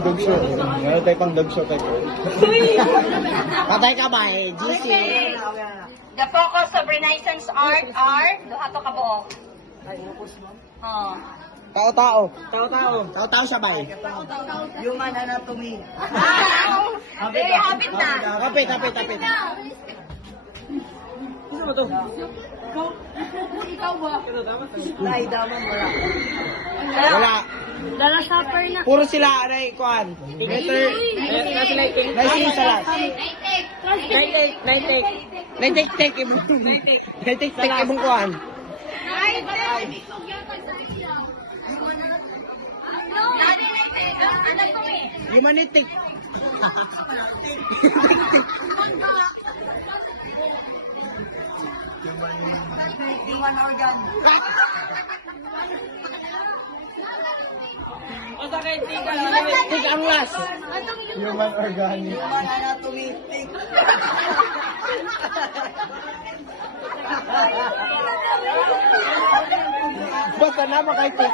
dog show. Meron tayo pang dog show tayo. Patay ka ba eh, GC? The focus of Renaissance art are duha to ka buok. Oh. Tao-tao. Tao-tao siya ba eh? Human anatomy. Very habit na. Kapit. Ano ba to? Ikaw ba? Naidaman wala. Wala. Dala supper na. Puro sila, aray, kuhan. Letter. Nasi sa last. Naitek-tek. Naitek-tek ibang kuhan. Humanitik. Human organ. Tik ang last. Human organic. Human anatomy. Basta na makaitik.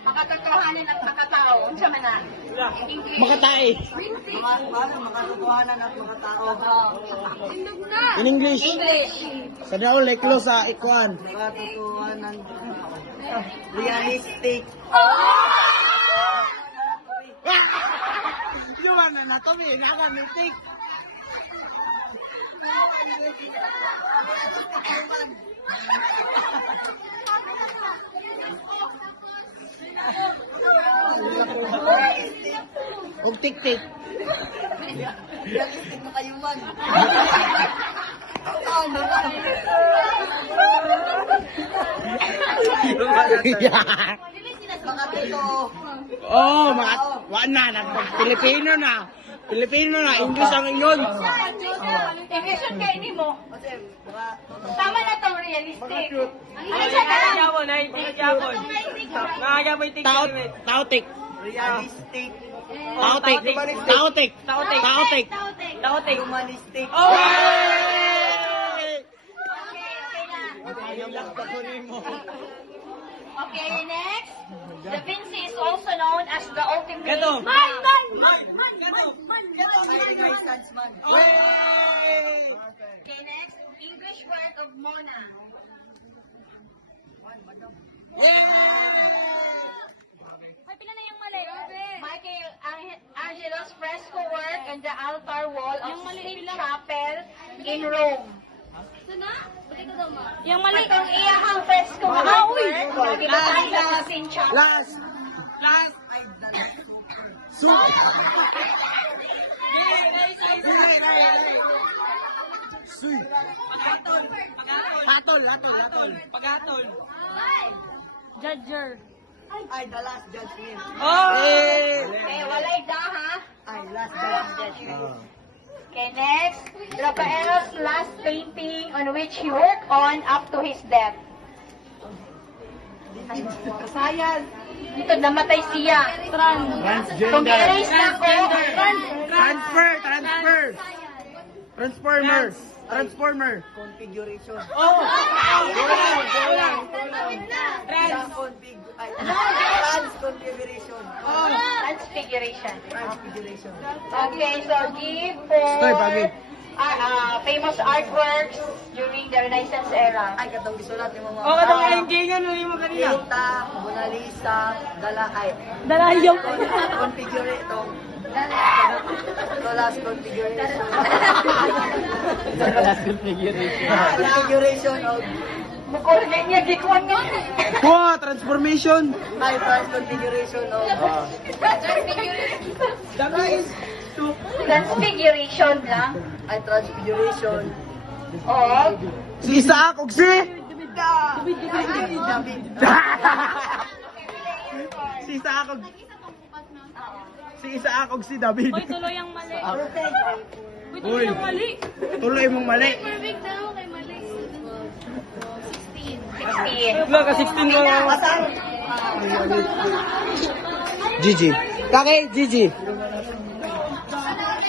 Makatotohanan ng makatao. Unsa man na? Makatay. Makatotohanan at mga tao. In English. Sa daw, leklo sa ikuan. Makatotohanan. Realistic. Human anatomy, nakamitik. Og tik-tik. Realistic na kayo man. Makatotoo. Oh, wala na, Pilipino na. English ang ingon. Emission kay ni mo. Kasi, baka, Tama na to, realistic. Ano sa kalam? Tao-tik. realistic. Tao-tik. Humanistic. Okay, next. Da Vinci is also known as the ultimate. Gato. Renaissance man. Okay, next. English word of Mona. Ay, pila na yung mali. Michelangelo's fresco work on the altar wall of St. Chapel in Rome. Yung mali. Itong iyahang fresco work. Sabi ba tayo sa St. Chapel? Last. Pagatol. Judger. Ay, the last judgment. Okay, walay da ha? Ay, last judgment. Okay, next. Raphael's last painting on which he worked on up to his death. Kasayan. Dito namatay siya. Kung erase na ko, Transformer. Configuration. Transconfiguration. transfiguration. Okay, so give for famous artworks during the Renaissance era. Ay, katong gisulat yung mga Pinta, Mona Lisa, Dalaay. Dalayong. Configure ito. Last configuration. Configuration of Bukol na niya, gikuan nga. Wow, transformation. ay configuration of Transfiguration lang. ay transfiguration Of Si Isaac og si David. Si Isaac og si David. Uy, tuloy ang mali. Uy, tuloy mong mali. Perfect daw kay mali. 16. Wala ka 16 mo. Pasang Gigi. Kake, Gigi. Italy.